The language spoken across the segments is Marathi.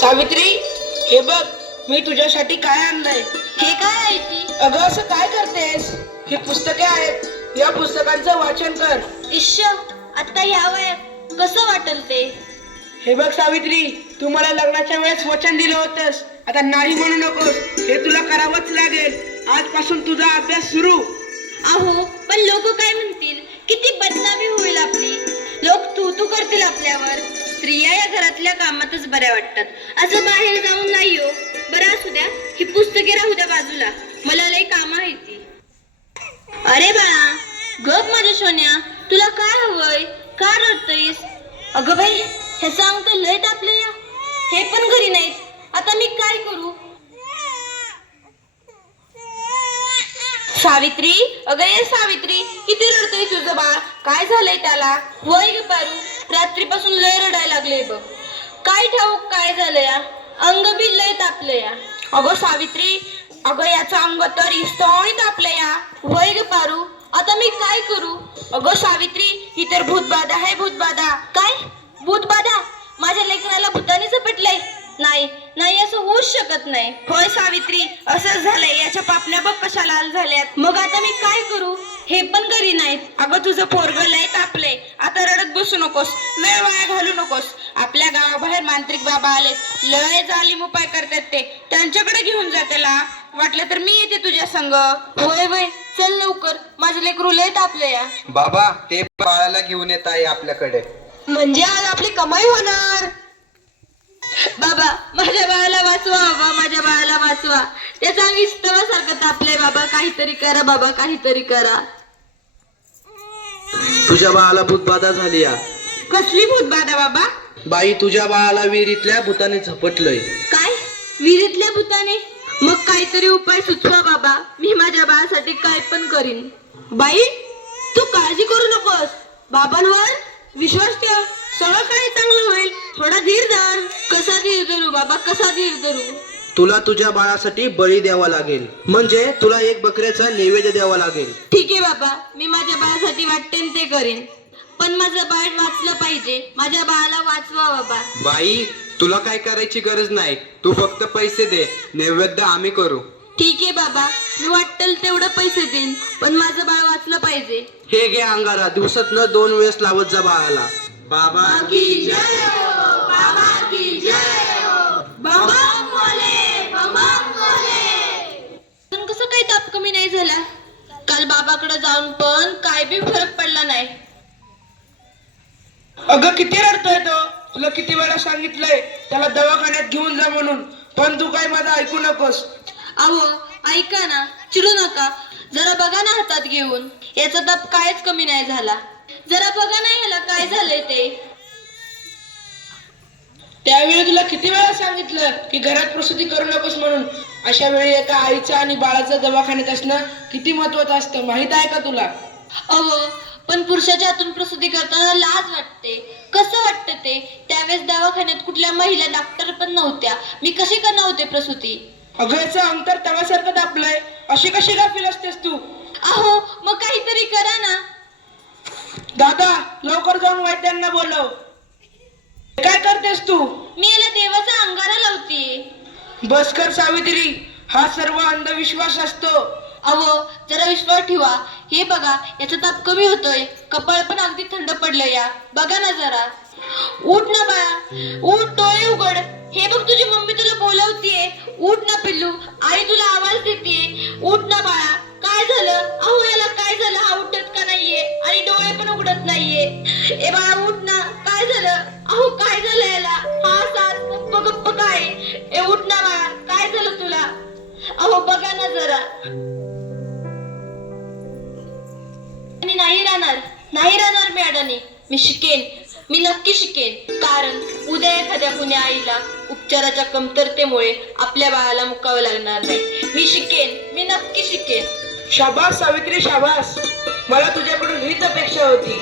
सावित्री, हे बघ मी तुझ्यासाठी काय आणलंय. हे काय आहे ती? अगं असं काय करतेस? ही पुस्तके आहेत, या पुस्तकांचं वाचन कर. इश्श, आता या वयात कसं वाटल ते? हे बघ सावित्री, तू मला लग्नाच्या वेळेस वचन दिलं होतंस, आता नाही म्हणू नकोस. हे तुला करावंच लागेल. आजपासून तुझा अभ्यास सुरू. अहो, पण लोक काय म्हणतील? किती बदनामी होईल आपली. लोक तू करतील आपल्यावर. स्त्रिया या घरातल्या कामातच बऱ्या वाटतात, असं बाहेर जाऊन नाही हो. बरं असू द्या, ही पुस्तके राहू द्या बाजूला, मला लई काम आहे ती. अरे बाळा, गप माझ्या सोन्या, तुला काय हवंय? का रडतयस? अगं बाई, हे सांग तर लय तापले या. हे पण घरी नाहीत, आता मी काय करू? सावित्री, अगं ये सावित्री, किती रडतय तुझं बाळ? काय झालंय त्याला? होय ग पारू, रात्रीपासून लय रडायला लागले बघ. काय ठाऊक काय झालं या? अंग बी लय तापलं या. अगं सावित्री, अगं याचं अंग तर इस्तवणी तापलं या. होय ग पारू, आता मी काय करू? अगं सावित्री, ही तर भूतबाधा आहे, भूतबाधा. काय भूतबाधा? माझ्या लेकराला भूताने झपटलंय? नाही नाही, असं होऊच शकत नाही. होय सावित्री, असंच झालंय. याच्या पापण्या बघ कशा लाल झाल्यात. मग आता मी काय करू? हे पण घरी नाहीत. अगं तुझं पोरग लय तापलंय, आता रडत बसू नकोस, वेळ वाया घालू नकोस. आपल्या गावाबाहेर मांत्रिक बाबा आले, लय जालीम उपाय करतात ते, त्यांच्याकडे घेऊन जा त्याला. वाटलं तर मी येते तुझ्या संग. होय होय, चल लवकर, माझं लेकरू लय तापलंय या. बाबा, ते बाळाला घेऊन येत आहे आपल्याकडे. म्हणजे आज आपली कमाई होणार. बाबा, माझ्या बाळाला वाचवा बाबा, माझ्या बाळाला वाचवा. त्याचा विस्तवासारखं तापलंय बाबा, काहीतरी करा बाबा, काहीतरी करा. तुझ्या बाळाला भूतबाधा झाली या. कसली भूतबाधा बाबा? बाई, तुझ्या बाळाला विहिरीतल्या भूताने झपटलंय. काय? विहिरीतल्या भूताने? मग काहीतरी उपाय सुचवा बाबा, मी माझ्या बाळासाठी काय पण करीन. बाई, तू काळजी करू नकोस, बाबांवर विश्वास ठेव, सगळं काही चांगलं होईल. थोडा धीर धर. कसा धीर धरू बाबा, कसा धीर धरू? तुला तुझ्या बाळासाठी बळी द्यावा लागेल, म्हणजे तुला एक बकऱ्याचा नैवेद्य द्यावा लागेल. ठीक आहे बाबा, मी माझ्या बाळासाठी वाटतेन ते करेन, पण माझं बाळ वाचलं पाहिजे. माझ्या बाळाला वाचवा बाबा. बाई, तुला काय करायची गरज नाही, तू फक्त पैसे दे, नैवेद्य आम्ही करू. ठीक आहे बाबा, मी वाटेल तेवढं पैसे देईन, पण माझं बाळ वाचलं पाहिजे. हे घे अंगारा, दिवसातनं 2 वेळेस लावत जा बाळाला. बाबा की जय हो, बाबा की जय हो, बाबा मोले, बाबा मोले. पण कसं काही ताप कमी नाही झाला? काल बाबाकडे जाऊन पण काय बी फरक पडला नाही. अगं किती रडतोय तो, तुला किती वेळा सांगितलंय त्याला दवाखान्यात घेऊन जा म्हणून, पण तू काय माझं ऐकू नकोस. अहो ऐका ना, चिडू नका, जरा बघा ना हातात घेऊन. याचा ताप कायच कमी नाही झाला. जरा बघा ना याला काय झालंय ते. त्यावेळी तुला किती वेळा सांगितलं की घरात प्रसूती करू नकोस म्हणून. अशा वेळी एका आईचं आणि बाळाचं दवाखान्यात असणं किती महत्वाचं असतं, माहित आहे का तुला? अहो, पण पुरुषाच्या हातून प्रसूती करताना लाज वाटते. कसं वाटतं ते? त्यावेळेस दवाखान्यात कुठल्या महिला डॉक्टर पण नव्हत्या, मी कशी करणार होते प्रसूती? अगं याचं अंतर तव्यासारखं दापलंय, अशी कशी गाफील असतेस तू? अहो, मग काहीतरी करा ना. दादा, लवकर जाऊन वैद्यांना बोलव. काय करतेस तू? मी याला देवाचा अंगारा लावतीये. बस कर सावित्री, हा सर्व अंधविश्वास असतो. अहो, जरा विश्वास ठेवा. हे बघा, याचा ताप कमी होतोय, कपाळ पण अगदी थंड पडलं या. बघा ना जरा. उठ ना बाळा, उठ, डोळे उघड. हे बघ, तुझी मम्मी तुला बोलवतीये. उठ ना पिल्लू, आई तुला आवाज देते. उठ ना बाळा. काय झालं? अहो याला काय झालं? हा उठत का नाहीये आणि डोळे पण उघडत नाहीये. ए बाळा उठ ना, काय झालं? अहो काय झालं याला? हा सास गप्प गप्प काय? ए उठ ना बाळा, काय झालं तुला? अहो बघा ना जरा. आणि नाही राहणार मी अडाणी. मी शिकेन, मी नक्की शिकेन. कारण उद्या एखाद्या कुण्या आईला उपचाराच्या कमतरतेमुळे आपल्या बाळाला मुकावं लागणार नाही. मी शिकेन, मी नक्की शिकेन. शाबास सावित्री, शाबास. मला तुझ्याकडून हीच अपेक्षा होती.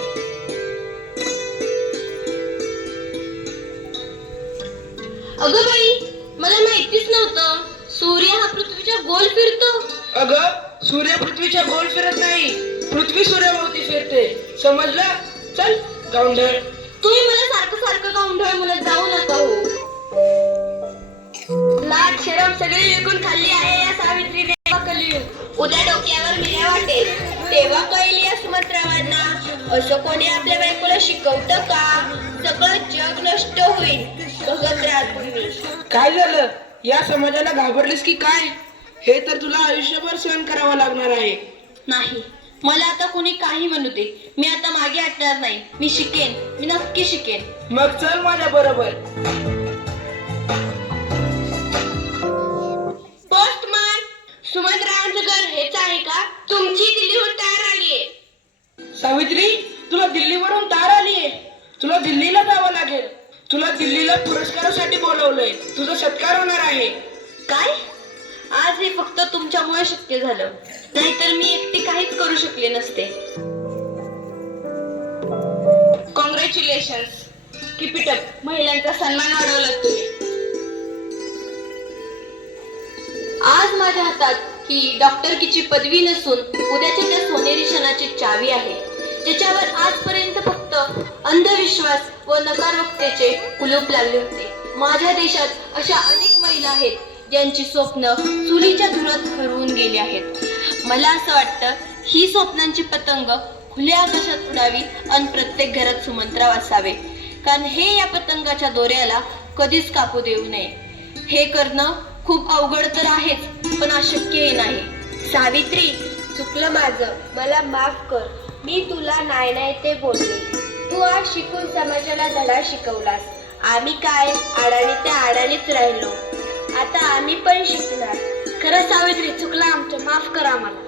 अगं बाई, मला माहितीच नव्हतं सूर्य हा पृथ्वीच्या गोल फिरतो. अगं, सूर्य पृथ्वीच्या गोल फिरत नाही, पृथ्वी सूर्याभोवती फिरते, समजलं? चल गावंढळ. तुम्ही मला सारखं गावंढळ डोक्यावर विळ्या वाटेल तेव्हा कळेल या सुमंत्रावांना असं कोणी आपल्या बायकोला शिकवतं का? सगळं जग नष्ट होईल बघत राहा तुम्ही. काय झालं? या समाजाला घाबरलीस की काय? हे तर तुला आयुष्यभर सहन करावं लागणार आहे. नाही, मला आता कोणी काही म्हणू दे, मी आता मागे हटणार नाही. मी शिकेन, मी नक्की शिकेन. मग चल माझ्या बरोबर. पोस्टमन, सुमंतरावांचं घर हेच आहे का? तुमची दिल्लीहून तार आलीये. सावित्री, तुला दिल्लीवरून तार आलीये. तुला दिल्लीला जावं लागेल. तुला दिल्लीला पुरस्कारासाठी बोलवलंय. तुझा सत्कार होणार आहे. काय? आज हे फक्त तुमच्यामुळे शक्य झालं, नाहीतर मी एकटी काहीच करू शकले नसते. Congratulations, keep it up. महिलांचा सन्मान वाढवला तुम्ही. आज माझ्या हातात ही डॉक्टरकीची पदवी नसून उद्याच्या त्या सोनेरी क्षणाची चावी आहे, ज्याच्यावर आजपर्यंत फक्त अंधविश्वास व नकारवक्तेचे कुलूप लागले होते. माझ्या देशात अशा अनेक महिला आहेत ज्यांची स्वप्न चुलीच्या धुरात हरवून गेली आहेत. मला असं वाटतं ही स्वप्नांची पतंग खुल्या आकाशात उडावी आणि प्रत्येक घरात सुमंतराव असावे, कारण हे या पतंगाच्या दोऱ्याला कधीच कापू देऊ नये. हे करणं खूप अवघड तर आहेच, पण अशक्यही नाही. सावित्री, चुकलं माझं, मला माफ कर. मी तुला नाही ते बोलले. तू आज शिकून समाजाला धडा शिकवलास. आम्ही काय आडाणी त्या आडाणीच राहिलो. आता आम्ही पण शिकणार. खरं सावित्री, चुकलं आमचं, माफ करा आम्हाला.